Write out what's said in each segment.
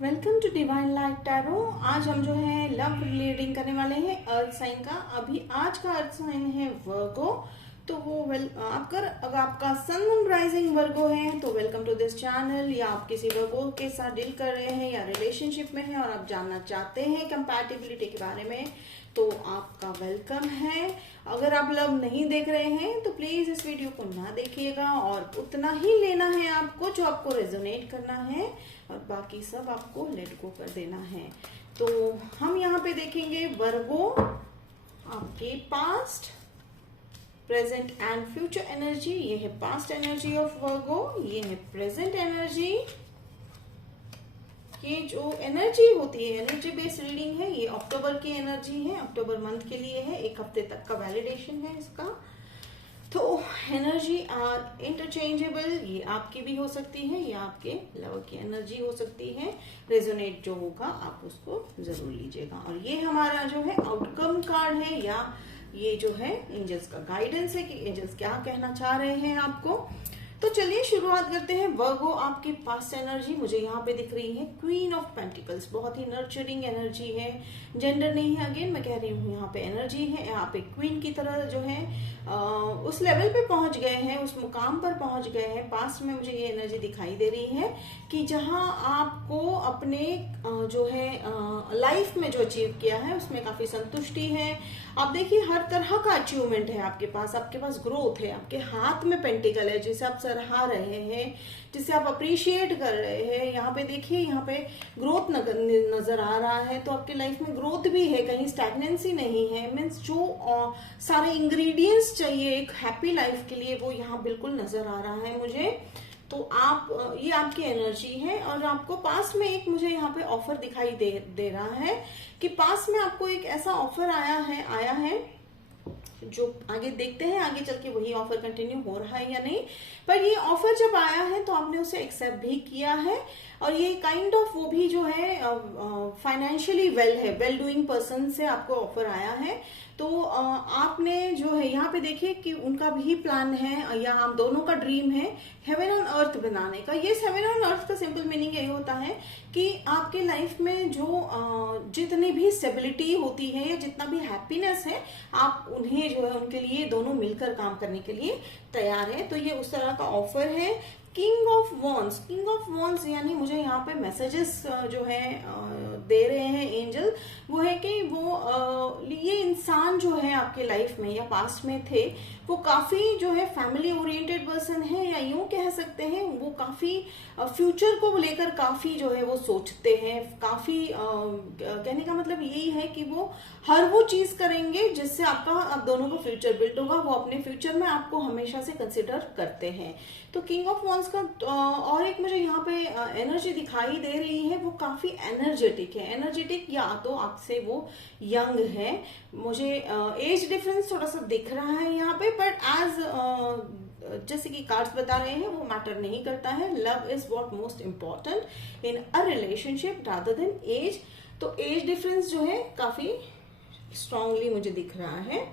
Welcome to divine light tarot. आज हम जो है लव रीडिंग करने वाले हैं अर्थ साइन का। अभी आज का अर्थ साइन है वर्गो। तो वो अगर आपका सन मून राइजिंग वर्गो है तो वेलकम टू दिस चैनल। या आप किसी वर्गो के साथ डील कर रहे हैं या रिलेशनशिप में हैं और आप जानना चाहते हैं कंपैटिबिलिटी के बारे में तो आपका वेलकम है। अगर आप लव नहीं देख रहे हैं तो प्लीज इस वीडियो को ना देखिएगा और उतना ही लेना है आपको जो आपको रेजोनेट करना है और बाकी सब आपको लेट गो कर देना है। तो हम यहाँ पे देखेंगे वर्गो आपके past present and future energy. ये है पास्ट एनर्जी ऑफ वर्गो, ये है प्रेजेंट एनर्जी। ये जो एनर्जी होती है एनर्जी बेस्ड रीडिंग है। ये अक्टूबर की एनर्जी है, अक्टूबर मंथ के लिए है, एक हफ्ते तक का वैलिडेशन है इसका। तो एनर्जी आर इंटरचेंजेबल, ये आपकी भी हो सकती है या आपके लवर की एनर्जी हो सकती है। रेजोनेट जो होगा आप उसको जरूर लीजिएगा। और ये हमारा जो है आउटकम कार्ड है या ये जो है एंजल्स का गाइडेंस है कि एंजल्स क्या कहना चाह रहे हैं आपको। तो चलिए शुरुआत करते हैं। वर्गो आपकी पास्ट एनर्जी मुझे यहाँ पे दिख रही है क्वीन ऑफ पेंटिकल्स। बहुत ही नर्चरिंग एनर्जी है, जेंडर नहीं है। अगेन मैं कह रही हूँ यहाँ पे एनर्जी है, यहाँ पे क्वीन की तरह जो है उस लेवल पे पहुंच गए हैं, उस मुकाम पर पहुंच गए हैं। पास्ट में मुझे ये एनर्जी दिखाई दे रही है कि जहाँ आपको अपने जो है लाइफ में जो अचीव किया है उसमें काफी संतुष्टि है। आप देखिए हर तरह का अचीवमेंट है आपके पास ग्रोथ है, आपके हाथ में पेंटिकल है जिसे आप सराहा रहे हैं, जिसे आप अप्रिशिएट कर रहे हैं। यहाँ पे देखिए यहाँ पे ग्रोथ नजर आ रहा है। तो आपकी लाइफ में ग्रोथ भी है, कहीं स्टैग्नेंसी नहीं है। मीन्स जो सारे इंग्रेडिएंट्स चाहिए एक हैप्पी लाइफ के लिए वो यहाँ बिल्कुल नजर आ रहा है मुझे। तो आप ये आपकी एनर्जी है और आपको पास में एक मुझे यहाँ पे ऑफर दिखाई दे रहा है कि पास में आपको एक ऐसा ऑफर आया है जो आगे देखते हैं आगे चल के वही ऑफर कंटिन्यू हो रहा है या नहीं। पर ये ऑफर जब आया है तो आपने उसे एक्सेप्ट भी किया है और ये काइंड ऑफ वो भी जो है फाइनेंशियली वेल डूइंग पर्सन से आपको ऑफर आया है। तो आपने जो है यहाँ पे देखिए कि उनका भी प्लान है या आप दोनों का ड्रीम है हेवन ऑन अर्थ बनाने का। ये हेवन ऑन अर्थ का सिंपल मीनिंग यही होता है कि आपके लाइफ में जो जितनी भी स्टेबिलिटी होती है या जितना भी हैप्पीनेस है आप उन्हें जो है उनके लिए दोनों मिलकर काम करने के लिए तैयार है। तो ये उस तरह का ऑफर है। किंग ऑफ वॉन्स यानी मुझे यहाँ पे मैसेजेस जो है दे रहे हैं एंजल, वो है कि वो ये इंसान जो है आपके लाइफ में या पास्ट में थे वो काफी जो है फैमिली ओरिएंटेड पर्सन है या यूं कह सकते हैं वो काफी फ्यूचर को लेकर काफी जो है वो सोचते हैं। काफी कहने का मतलब यही है कि वो हर वो चीज करेंगे जिससे आप दोनों का फ्यूचर बिल्ड होगा। वो अपने फ्यूचर में आपको हमेशा से कंसिडर करते हैं। तो किंग ऑफ वॉन्स का और एक मुझे यहाँ पे एनर्जी दिखाई दे रही है, वो काफी एनर्जेटिक है। एनर्जेटिक या तो आपसे वो यंग है, मुझे एज डिफरेंस थोड़ा सा दिख रहा है यहाँ पे, बट एज जैसे कि कार्ड्स बता रहे हैं वो मैटर नहीं करता है। Love is what most important in a relationship rather than age. तो एज डिफरेंस जो है काफी स्ट्रांगली मुझे दिख रहा है।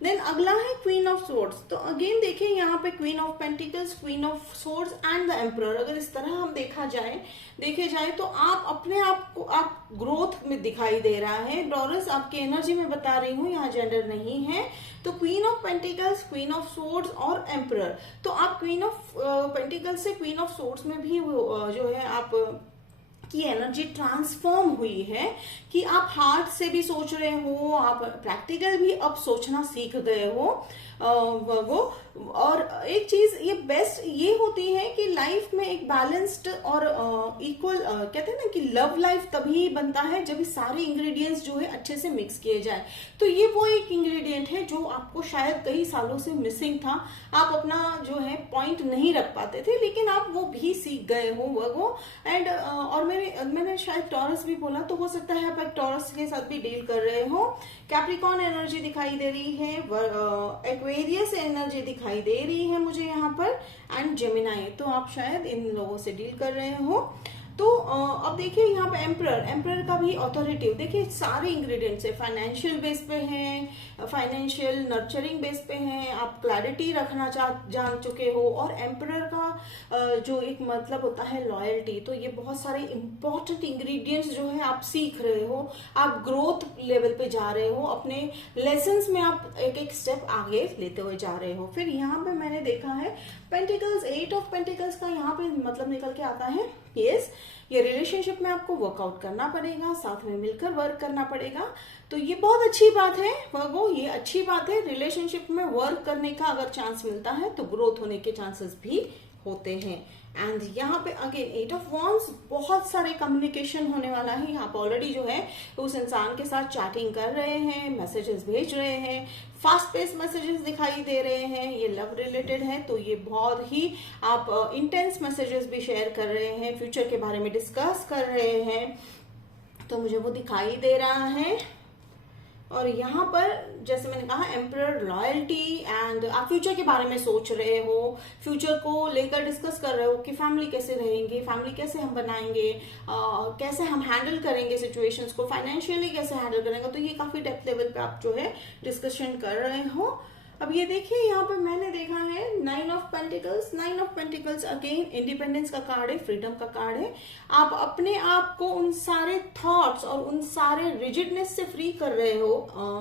देन अगला है क्वीन ऑफ सोर्ड्स। तो अगेन देखिए यहाँ पे queen of pentacles, queen of swords and the emperor. अगर इस तरह हम देखे जाए तो आप अपने आप को आप ग्रोथ में दिखाई दे रहा है। डॉरस आपकी एनर्जी में बता रही हूँ, यहाँ जेंडर नहीं है। तो queen of pentacles, queen of swords और एम्परर। तो आप क्वीन ऑफ पेंटिकल्स से क्वीन ऑफ सोर्ड्स में भी जो है आप की एनर्जी ट्रांसफॉर्म हुई है कि आप हार्ट से भी सोच रहे हो, आप प्रैक्टिकल भी अब सोचना सीख गए हो। वो और एक चीज ये बेस्ट ये होती है कि लाइफ में एक बैलेंस्ड और इक्वल कहते हैं ना कि लव लाइफ तभी बनता है जब ये सारे इंग्रेडिएंट्स जो है अच्छे से मिक्स किए जाए। तो ये वो एक इंग्रेडिएंट है जो आपको शायद कई सालों से मिसिंग था। आप अपना जो है पॉइंट नहीं रख पाते थे लेकिन आप वो भी सीख गए हो वो। एंड और मैंने शायद टॉरस भी बोला, तो हो सकता है आप एक टॉरस के साथ भी डील कर रहे हो। कैप्रिकॉर्न एनर्जी दिखाई दे रही है, एक्वेरियस एनर्जी दिखाई दे रही है मुझे यहाँ पर, एंड जेमिनाई। तो आप शायद इन लोगों से डील कर रहे हो। तो अब देखिए यहाँ पे एम्परर का भी ऑथोरिटिव, देखिए सारे इंग्रेडिएंट्स है, फाइनेंशियल बेस पे हैं, फाइनेंशियल नर्चरिंग बेस पे हैं, आप क्लैरिटी रखना जान चुके हो, और एम्परर का जो एक मतलब होता है लॉयल्टी। तो ये बहुत सारे इंपॉर्टेंट इंग्रेडिएंट्स जो है आप सीख रहे हो, आप ग्रोथ लेवल पे जा रहे हो, अपने लेसन्स में आप एक एक स्टेप आगे लेते हुए जा रहे हो। फिर यहाँ पे मैंने देखा है पेंटिकल्स, 8 ऑफ पेंटिकल्स का यहाँ पे मतलब निकल के आता है यस, ये रिलेशनशिप में आपको वर्कआउट करना पड़ेगा, साथ में मिलकर वर्क करना पड़ेगा। तो ये बहुत अच्छी बात है वर्गो, ये अच्छी बात है, रिलेशनशिप में वर्क करने का अगर चांस मिलता है तो ग्रोथ होने के चांसेस भी होते हैं। एंड यहाँ पे अगेन 8 ऑफ वॉन्ड्स, बहुत सारे कम्युनिकेशन होने वाला है। आप ऑलरेडी जो है उस इंसान के साथ चैटिंग कर रहे हैं, मैसेजेस भेज रहे हैं, फास्ट पेस मैसेजेस दिखाई दे रहे हैं, ये लव रिलेटेड है। तो ये बहुत ही आप इंटेंस मैसेजेस भी शेयर कर रहे हैं, फ्यूचर के बारे में डिस्कस कर रहे हैं, तो मुझे वो दिखाई दे रहा है। और यहाँ पर जैसे मैंने कहा एम्परर, लॉयल्टी, एंड आप फ्यूचर के बारे में सोच रहे हो, फ्यूचर को लेकर डिस्कस कर रहे हो कि फैमिली कैसे रहेंगे, फैमिली कैसे हम बनाएंगे, कैसे हम हैंडल करेंगे सिचुएशंस को, फाइनेंशियली कैसे हैंडल करेंगे। तो ये काफी डेप्थ लेवल पे आप जो है डिस्कशन कर रहे हो। अब ये देखिए यहाँ पे मैंने देखा है 9 of pentacles. 9 of pentacles again independence का कार्ड है, फ्रीडम का कार्ड है। आप अपने आप को उन सारे थॉट्स और उन सारे रिजिडनेस से फ्री कर रहे हो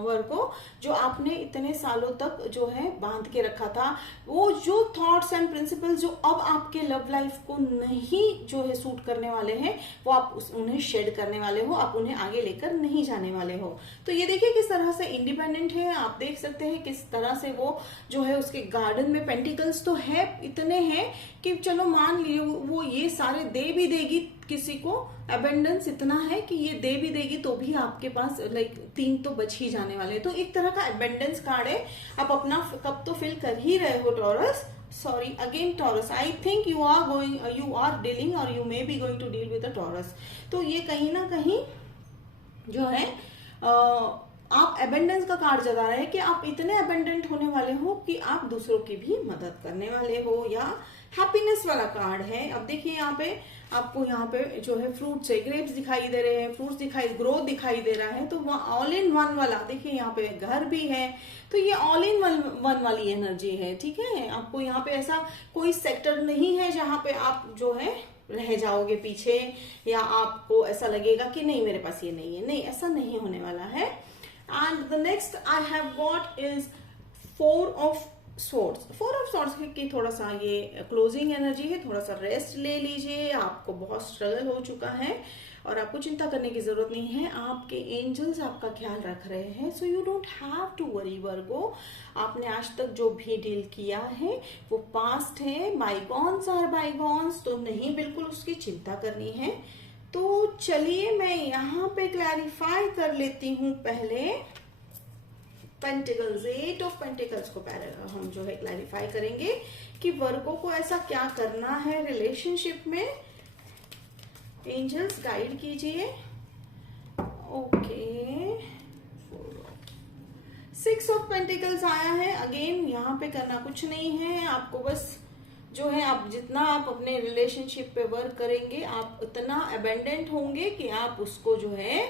वर्क को, जो आपने इतने सालों तक जो है बांध के रखा था। वो जो थॉट्स एंड प्रिंसिपल्स जो अब आपके लव लाइफ को नहीं जो है सूट करने वाले हैं, वो आप उन्हें शेड करने वाले हो, आप उन्हें आगे लेकर नहीं जाने वाले हो। तो ये देखिए किस तरह से इंडिपेंडेंट है, आप देख सकते हैं किस तरह से वो जो है उसके गार्डन में पेंटिकल्स तो है, इतने हैं कि चलो मान लीजिए वो ये सारे दे भी देगी किसी को, अबेंडेंस इतना है कि ये दे भी देगी तो भी आपके पास लाइक 3 तो बच ही जाने वाले। तो एक तरह का अबेंडेंस कार्ड है, आप अपना कप तो फिल कर ही रहे हो Taurus, sorry again Taurus, I think you are dealing और you may be going to deal with a Taurus. तो ये कहीं ना कहीं जो है आप अबेंडेंस का कार्ड जता रहे हैं कि आप इतने अबेंडेंट होने वाले हो कि आप दूसरों की भी मदद करने वाले हो, या हैप्पीनेस वाला कार्ड है। अब देखिए यहाँ पे आपको यहाँ पे जो है फ्रूट्स है, ग्रेप्स दिखाई दे रहे हैं, फ्रूट्स दिखाई, ग्रोथ दिखाई दे रहा है। तो वहाँ ऑल इन वन वाला देखिए यहाँ पे घर भी है, तो ये ऑल इन वन वाली एनर्जी है, ठीक है। आपको यहाँ पे ऐसा कोई सेक्टर नहीं है जहाँ पे आप जो है रह जाओगे पीछे, या आपको ऐसा लगेगा कि नहीं मेरे पास ये नहीं है, नहीं ऐसा नहीं होने वाला है। And the next I have got is 4 of swords. 4 of swords की थोड़ा सा ये क्लोजिंग एनर्जी है, थोड़ा सा रेस्ट ले लीजिए, आपको बहुत स्ट्रगल हो चुका है और आपको चिंता करने की जरूरत नहीं है, आपके एंजल्स आपका ख्याल रख रहे हैं। So you don't have to worry Virgo, आपने आज तक जो भी डील किया है वो पास्ट है, बाईगॉन्स आर बाईगॉन्स, तो नहीं बिल्कुल उसकी चिंता करनी है। तो चलिए मैं यहाँ पे क्लैरिफाई कर लेती हूँ पहले पेंटिकल्स, 8 ऑफ पेंटिकल्स को पहले हम जो है क्लैरिफाई करेंगे कि वर्गो को ऐसा क्या करना है रिलेशनशिप में। एंजल्स गाइड कीजिए। ओके 6 ऑफ पेंटिकल्स आया है। अगेन यहाँ पे करना कुछ नहीं है, आपको बस जो है आप जितना आप अपने रिलेशनशिप पे वर्क करेंगे आप उतना अबेंडेंट होंगे कि आप उसको जो है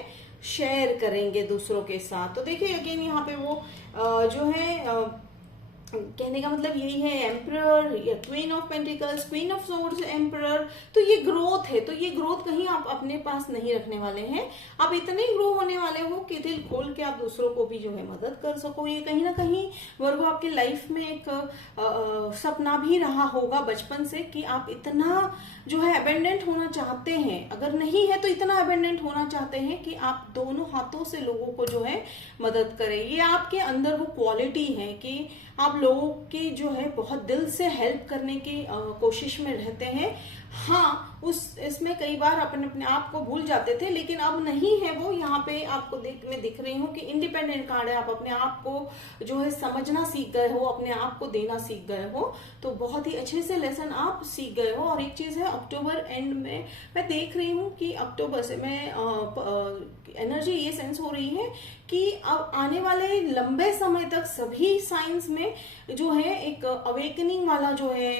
शेयर करेंगे दूसरों के साथ। तो देखिए अगेन यहाँ पे वो जो है कहने का मतलब यही है, एम्परर या queen of pentacles, queen of swords, emperor. तो ये ग्रोथ है, तो ये ग्रोथ कहीं आप अपने पास नहीं रखने वाले हैं, आप इतने ग्रो होने वाले हो कि दिल खोल के आप दूसरों को भी जो है मदद कर सको। ये कहीं ना कहीं वर्गो आपकी लाइफ में एक सपना भी रहा होगा बचपन से कि आप इतना जो है अबेंडेंट होना चाहते हैं, अगर नहीं है तो इतना अबेंडेंट होना चाहते हैं कि आप दोनों हाथों से लोगों को जो है मदद करें। ये आपके अंदर वो क्वालिटी है कि आप लोगों की जो है बहुत दिल से हेल्प करने की कोशिश में रहते हैं। हाँ इसमें कई बार अपने अपने आप को भूल जाते थे, लेकिन अब नहीं है वो। यहाँ पे आपको मैं दिख रही हूँ कि इंडिपेंडेंट कार्ड है, आप अपने आप को जो है समझना सीख गए हो, अपने आप को देना सीख गए हो, तो बहुत ही अच्छे से लेसन आप सीख गए हो। और एक चीज है अक्टूबर एंड में मैं देख रही हूँ कि अक्टूबर से मैं एनर्जी ये सेंस हो रही है कि अब आने वाले लंबे समय तक सभी साइंस में जो है एक अवेकनिंग वाला जो है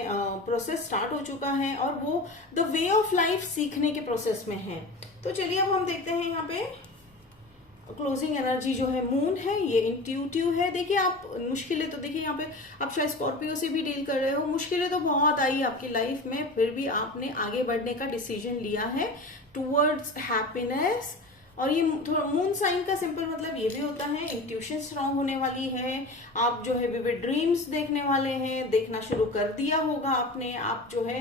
प्रोसेस स्टार्ट हो चुका है, और वो द वे ऑफ लाइफ सीखने के प्रोसेस में है। तो चलिए अब हम देखते हैं यहाँ पे क्लोजिंग एनर्जी जो है मून है, ये इंट्यूटिव है। देखिए आप मुश्किलें तो देखिए यहाँ पे आप शायद स्कॉर्पियो से भी डील कर रहे हो, मुश्किलें तो बहुत आई आपकी लाइफ में, फिर भी आपने आगे बढ़ने का डिसीजन लिया है टूवर्ड्स हैप्पीनेस। और ये थोड़ा मून साइन का सिंपल मतलब ये भी होता है इंट्यूशन स्ट्रांग होने वाली है, आप जो है विविड ड्रीम्स देखने वाले हैं, देखना शुरू कर दिया होगा आपने, आप जो है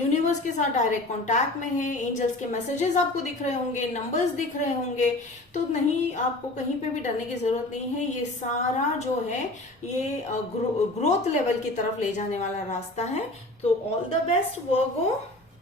यूनिवर्स के साथ डायरेक्ट कांटेक्ट में है, एंजल्स के मैसेजेस आपको दिख रहे होंगे, नंबर्स दिख रहे होंगे, तो नहीं आपको कहीं पे भी डरने की जरूरत नहीं है। ये सारा जो है ये ग्रोथ लेवल की तरफ ले जाने वाला रास्ता है। तो ऑल द बेस्ट वर्गो।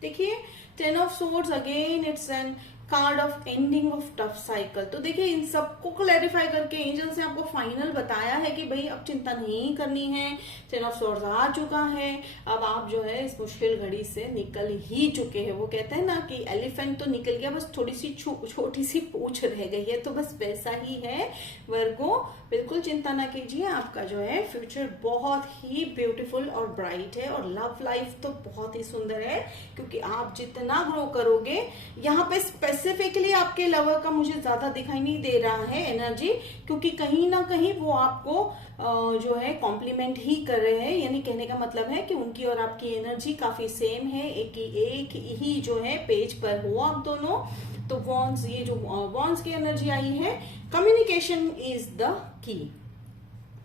देखिए 10 of swords again it's an card of ending of tough cycle. तो देखिए इन सबको क्लैरिफाई करके एंजल्स ने आपको फाइनल बताया है कि भाई अब चिंता नहीं करनी है, 10 ऑफ सोर्ड्स आ चुका है, अब आप जो है इस मुश्किल घड़ी से निकल ही चुके हैं। वो कहते हैं ना कि एलिफेंट तो निकल गया, बस थोड़ी सी छोटी सी पूंछ रह गई है, तो बस वैसा ही है वर्गो। बिल्कुल चिंता ना कीजिए, आपका जो है फ्यूचर बहुत ही ब्यूटीफुल और ब्राइट है, और लव लाइफ तो बहुत ही सुंदर है, क्योंकि आप जितना ग्रो करोगे, यहाँ पे स्पेसिफिकली आपके लवर का मुझे ज्यादा दिखाई नहीं दे रहा है एनर्जी, क्योंकि कहीं ना कहीं वो आपको जो है कॉम्प्लीमेंट ही कर रहे हैं। यानी कहने का मतलब है कि उनकी और आपकी एनर्जी काफी सेम है, एक ही जो है पेज पर हो आप दोनों। तो वॉन्स, ये जो वॉन्स की एनर्जी आई है, कम्युनिकेशन इज द की।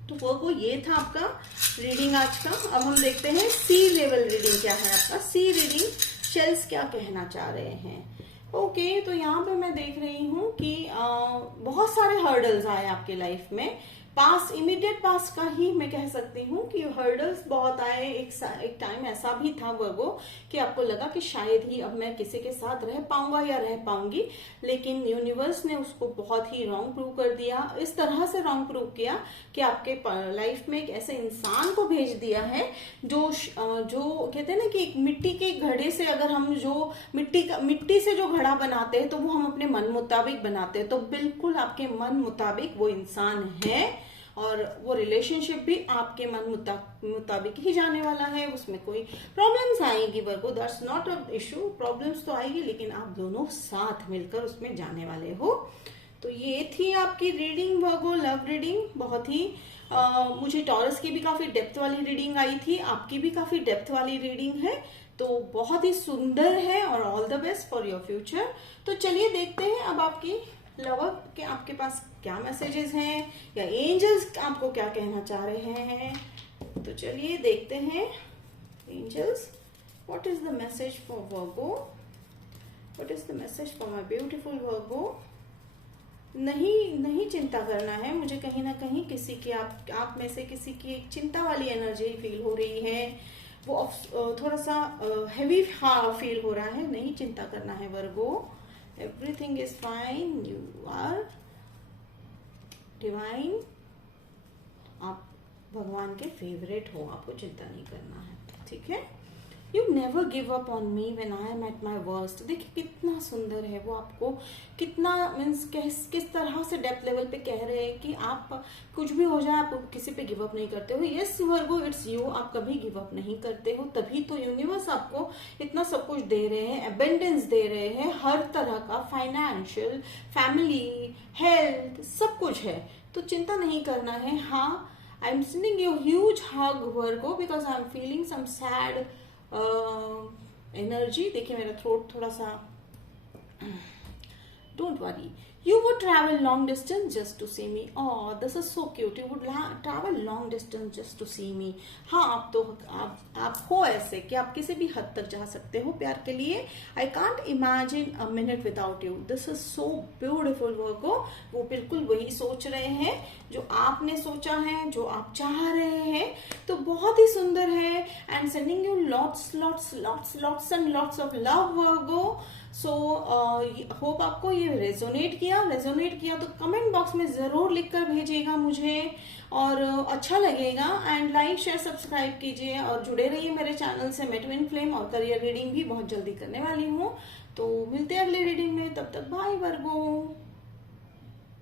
तो वो ये था आपका रीडिंग आज का। अब हम देखते हैं सी लेवल रीडिंग क्या है आपका। सी रीडिंग शेल्स क्या कहना चाह रहे हैं। ओके, तो यहाँ पे मैं देख रही हूँ कि बहुत सारे हर्डल्स आए आपके लाइफ में। पास, इमीडिएट पास का ही मैं कह सकती हूँ कि हर्डल्स बहुत आए। एक टाइम ऐसा भी था वर्गो कि आपको लगा कि शायद ही अब मैं किसी के साथ रह पाऊंगा या रह पाऊंगी, लेकिन यूनिवर्स ने उसको बहुत ही रॉन्ग प्रूव कर दिया। इस तरह से रॉन्ग प्रूव किया कि आपके लाइफ में एक ऐसे इंसान को भेज दिया है जो कहते हैं ना कि एक मिट्टी के घड़े से, अगर हम जो मिट्टी से जो घड़ा बनाते हैं तो वो हम अपने मन मुताबिक बनाते हैं, तो बिल्कुल आपके मन मुताबिक वो इंसान है, और वो रिलेशनशिप भी आपके मन मुताबिक ही जाने वाला है। उसमें कोई प्रॉब्लम्स आएगी Virgo, that's not a issue. Problems तो आएगी, लेकिन आप दोनों साथ मिलकर उसमें जाने वाले हो। तो ये थी आपकी रीडिंग वर्गो, लव रीडिंग। बहुत ही मुझे टॉरस की भी काफी डेप्थ वाली रीडिंग आई थी, आपकी भी काफी डेप्थ वाली रीडिंग है, तो बहुत ही सुंदर है, और all the best for your future. तो चलिए देखते हैं अब आपकी लवर के आपके पास क्या मैसेजेस हैं, या एंजल्स आपको क्या कहना चाह रहे हैं। तो चलिए देखते हैं angels, what is the message for Virgo, what is the message for my beautiful Virgo. नहीं चिंता करना है, मुझे कहीं ना कहीं किसी की आप में से किसी की एक चिंता वाली एनर्जी फील हो रही है, वो थोड़ा सा हैवी फील हो रहा है। नहीं चिंता करना है Virgo, everything is fine, you are divine, आप भगवान के फेवरेट हो, आपको चिंता नहीं करना है, ठीक है। You never give up on me when I am at my worst. देखिए कितना सुंदर है वो, आपको कितना मीन्स किस तरह से डेप्थ लेवल पे कह रहे हैं कि आप कुछ भी हो जाए आप किसी पे गिव अप नहीं करते हो। यस वर्गो, इट्स यू, आप कभी गिव अप नहीं करते हो, तभी तो यूनिवर्स आपको इतना सब कुछ दे रहे हैं, अबेंडेंस दे रहे हैं, हर तरह का फाइनेंशियल, फैमिली, हेल्थ, सब कुछ है, तो चिंता नहीं करना है। हाँ, I am sending you huge hug Virgo, because I am feeling some sad energy. देखिए मेरा थ्रोट थोड़ा सा, don't worry, you would travel long distance just to see me. Oh, this is so cute. You would travel long distance just to see me. हाँ, आप हो ऐसे कि आप किसी भी हद तक जा सकते हो प्यार के लिए। I can't imagine a minute without you. This is so beautiful Virgo. वो बिल्कुल वही सोच रहे हैं जो आपने सोचा है, जो आप चाह रहे हैं, तो बहुत ही सुंदर है। And sending you lots and lots of love Virgo. So hope आपको ये रेजोनेट किया तो कमेंट बॉक्स में जरूर लिखकर भेजिएगा मुझे, और अच्छा लगेगा। एंड लाइक शेयर सब्सक्राइब कीजिए और जुड़े रहिए मेरे चैनल से। मैं ट्विन फ्लेम और करियर रीडिंग भी बहुत जल्दी करने वाली हूँ। तो मिलते हैं अगले रीडिंग में, तब तक बाय वर्गो।